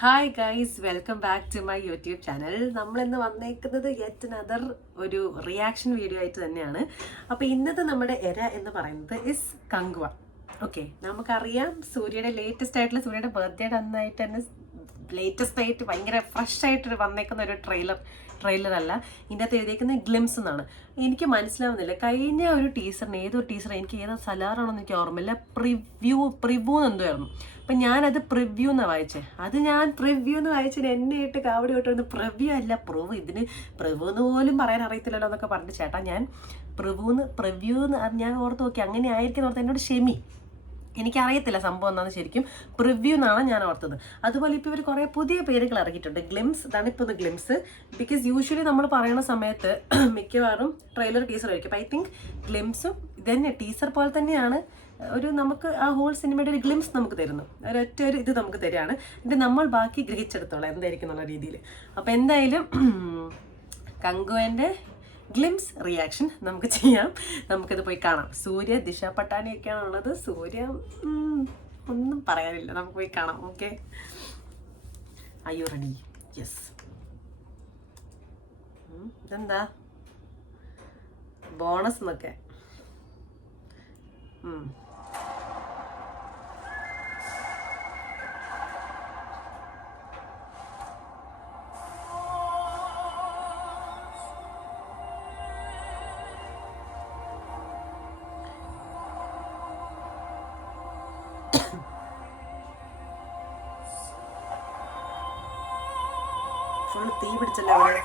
Hi guys, welcome back to my YouTube channel. നമ്മളിന്ന് വന്നേക്കുന്നത് yet another ഒരു reaction video ആയിട്ട് തന്നെയാണ്. അപ്പോൾ ഇന്നത്തെ നമ്മുടെ എര എന്ന് പറയുന്നത് ഇസ് കങ്കുവ. ഓക്കെ, നമുക്കറിയാം സൂര്യയുടെ ലേറ്റസ്റ്റ് ആയിട്ടുള്ള സൂര്യയുടെ ബർത്ത്ഡേയുടെ അന്നായിട്ട് തന്നെ ലേറ്റസ്റ്റ് ആയിട്ട് ഭയങ്കര ഫ്രഷ് ആയിട്ട് വന്നേക്കുന്ന ഒരു ട്രെയിലറല്ല, ഇതിൻ്റെ അകത്ത് എഴുതിയേക്കുന്ന ഗ്ലിംസ് എന്നാണ്. എനിക്ക് മനസ്സിലാവുന്നില്ല, കഴിഞ്ഞ ഒരു ടീച്ചറിന് ഏതൊരു ടീച്ചർ, എനിക്ക് ഏതോ സലാറാണെന്ന് എനിക്ക് ഓർമ്മയില്ല, പ്രിവ്യൂ എന്തോയായിരുന്നു. അപ്പം ഞാനത് പ്രിവ്യൂ എന്നാണ് വായിച്ചത്. അത് ഞാൻ പ്രിവ്യൂ എന്ന് വായിച്ചത് എന്നെ ഇട്ട് കാവടി വിട്ടു. പ്രിവ്യൂ അല്ല പ്രൂവ്, ഇതിന് പ്രിവ്യൂ എന്ന് പോലും പറയാൻ അറിയത്തില്ലല്ലോ എന്നൊക്കെ പറഞ്ഞിട്ട് ചേട്ടാ ഞാൻ പ്രിവ്യൂ എന്ന് ഞാൻ ഓർത്ത് നോക്കി, അങ്ങനെ ആയിരിക്കും ഓർത്ത് എന്നോട് ക്ഷമി. എനിക്കറിയത്തില്ല സംഭവം എന്നാണ്, ശരിക്കും പ്രിവ്യൂ എന്നാണ് ഞാൻ ഓർത്തത്. അതുപോലെ ഇപ്പോൾ ഇവർ കുറേ പുതിയ പേരുകൾ ഇറക്കിയിട്ടുണ്ട്. ഗ്ലിംസ്, ഇതാണ് ഇപ്പോൾ ഗ്ലിംസ്. ബിക്കോസ് യൂഷ്വലി നമ്മൾ പറയുന്ന സമയത്ത് മിക്കവാറും ട്രെയിലർ ടീസർ ആയിരിക്കും. അപ്പോൾ ഐ തിങ്ക് ഗ്ലിംസും ഇതന്നെ ടീസർ പോലെ തന്നെയാണ്. ഒരു നമുക്ക് ആ ഹോൾ സിനിമയുടെ ഒരു ഗ്ലിംസ് നമുക്ക് തരുന്നു, ഒരൊറ്റ ഒരു ഇത് നമുക്ക് തരികയാണ്. എന്നിട്ട് നമ്മൾ ബാക്കി ഗ്രഹിച്ചെടുത്തോളാം എന്തായിരിക്കും എന്നുള്ള രീതിയിൽ. അപ്പോൾ എന്തായാലും കങ്കുവിൻ്റെ ഗ്ലിംസ് റിയാക്ഷൻ നമുക്ക് ചെയ്യാം. നമുക്കിത് പോയി കാണാം. സൂര്യ, ദിശ പട്ടാണിയൊക്കെയാണ് ഉള്ളത്. സൂര്യ ഒന്നും പറയാനില്ല, നമുക്ക് പോയി കാണാം. Okay, are you ready? Yes. ഇതെന്താ ബോണസ് എന്നൊക്കെ. ഫുൾ തീ പിടിച്ചല്ലോ അവിടെ.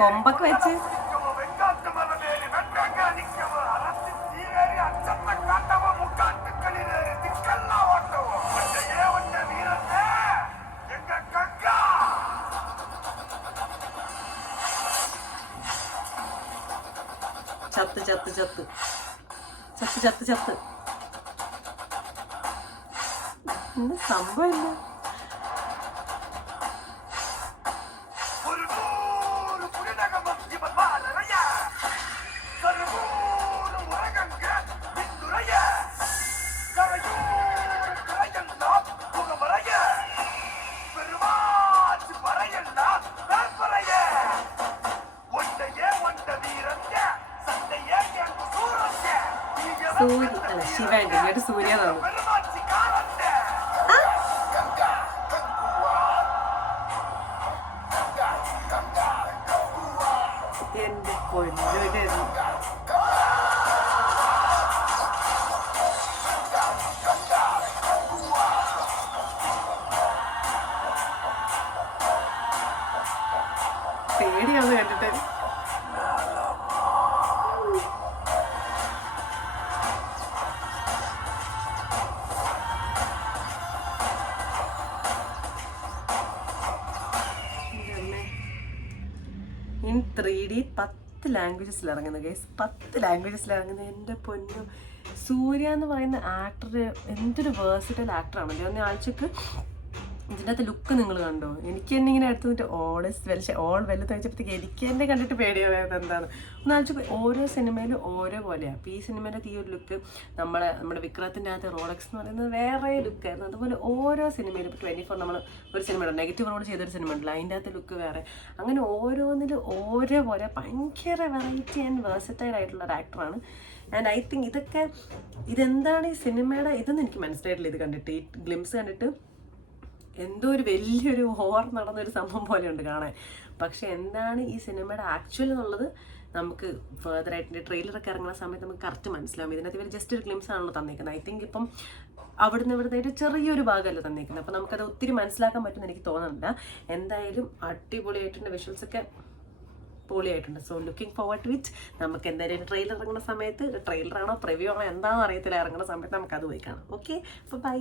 കൊമ്പൊക്കെ വെച്ച് ചത്ത് ചത്ത് ചത്ത് ചത്ത് ചത്ത് ചത്ത് എന്ത് സംഭവമില്ല. സൂര്യ അല്ല, ശിവന്റെ ഇങ്ങോട്ട് സൂര്യ എന്നാണ്. എന്റെ പൊന്നു, പേടിയാന്ന് കണ്ടിട്ട്. ഇൻ 3D 10 ലാംഗ്വേജസിൽ ഇറങ്ങുന്നത് ഗൈസ്, 10 ലാംഗ്വേജസിൽ ഇറങ്ങുന്നത്. എൻ്റെ പൊന്നു, സൂര്യ എന്ന് പറയുന്ന ആക്ടർ എന്തൊരു വേഴ്സിറ്റൽ ആക്ടറാണല്ലോ. ഒന്ന് ആഴ്ചക്ക് ഇതിൻ്റെ അകത്ത് ലുക്ക് നിങ്ങൾ കണ്ടോ? എനിക്ക് തന്നെ ഇങ്ങനെ അടുത്ത് നിന്നിട്ട് ഓൾ വെല്ലത്ത് വെച്ചപ്പോഴത്തേക്ക് എനിക്ക് തന്നെ കണ്ടിട്ട് പേടിയാവുന്നത് എന്താണ്. ഒന്ന് ആഴ്ച ഓരോ സിനിമയിലും ഓരോ പോലെയാണ്. അപ്പോൾ ഈ സിനിമയുടെ ഈ ഒരു ലുക്ക് നമ്മുടെ വിക്രത്തിൻ്റെ അകത്ത് റോളക്സ് എന്ന് പറയുന്നത് വേറെ ലുക്കായിരുന്നു. അതുപോലെ ഓരോ സിനിമയിലും ഇപ്പോൾ 24 നമ്മൾ ഒരു സിനിമയുണ്ട്, നെഗറ്റീവ് റോഡ് ചെയ്തൊരു സിനിമ ഉണ്ടല്ലോ, അതിൻ്റെ അകത്ത് ലുക്ക് വേറെ. അങ്ങനെ ഓരോന്നിലും ഓരോ പോലെ ഭയങ്കര വെറൈറ്റി ആൻഡ് വേഴ്സറ്റൈൽ ആയിട്ടുള്ള ഒരു ആക്ടറാണ്. ആൻഡ് ഐ തിങ്ക് ഇതെന്താണ് ഈ സിനിമയുടെ ഇതൊന്നും എനിക്ക് മനസ്സിലായിട്ടില്ല. ഇത് കണ്ടിട്ട്, ഈ ഗ്ലിംസ് കണ്ടിട്ട് എന്തോ ഒരു വലിയൊരു ഹോർ നടന്നൊരു സംഭവം പോലെയുണ്ട് കാണാൻ. പക്ഷെ എന്താണ് ഈ സിനിമയുടെ ആക്ച്വൽ എന്നുള്ളത് നമുക്ക് ഫെർദർ ആയിട്ട് ട്രെയിലറൊക്കെ ഇറങ്ങുന്ന സമയത്ത് നമുക്ക് കറക്റ്റ് മനസ്സിലാവും. ഇതിനകത്ത് ഇവർ ജസ്റ്റ് ഒരു ഗ്ലിംസ് ആണല്ലോ തന്നേക്കുന്നത്. ഐ തിങ്ക് ഇപ്പം ഇവിടുത്തെ ഒരു ചെറിയൊരു ഭാഗമല്ല തന്നേക്കുന്നത്. അപ്പോൾ നമുക്കത് ഒത്തിരി മനസ്സിലാക്കാൻ പറ്റുമെന്ന് എനിക്ക് തോന്നുന്നില്ല. എന്തായാലും അടിപൊളിയായിട്ടുണ്ട്, വിഷ്വൽസൊക്കെ പൊളിയായിട്ടുണ്ട്. So looking forward to it. നമുക്ക് എന്തായാലും ട്രെയിലർ ഇറങ്ങുന്ന സമയത്ത്, ട്രെയിലറാണോ പ്രിവ്യൂ ആണോ എന്താണെന്ന് അറിയത്തില്ല, ഇറങ്ങുന്ന സമയത്ത് നമുക്കത് പോയി കാണാം. ഓക്കെ, അപ്പോൾ ബൈ.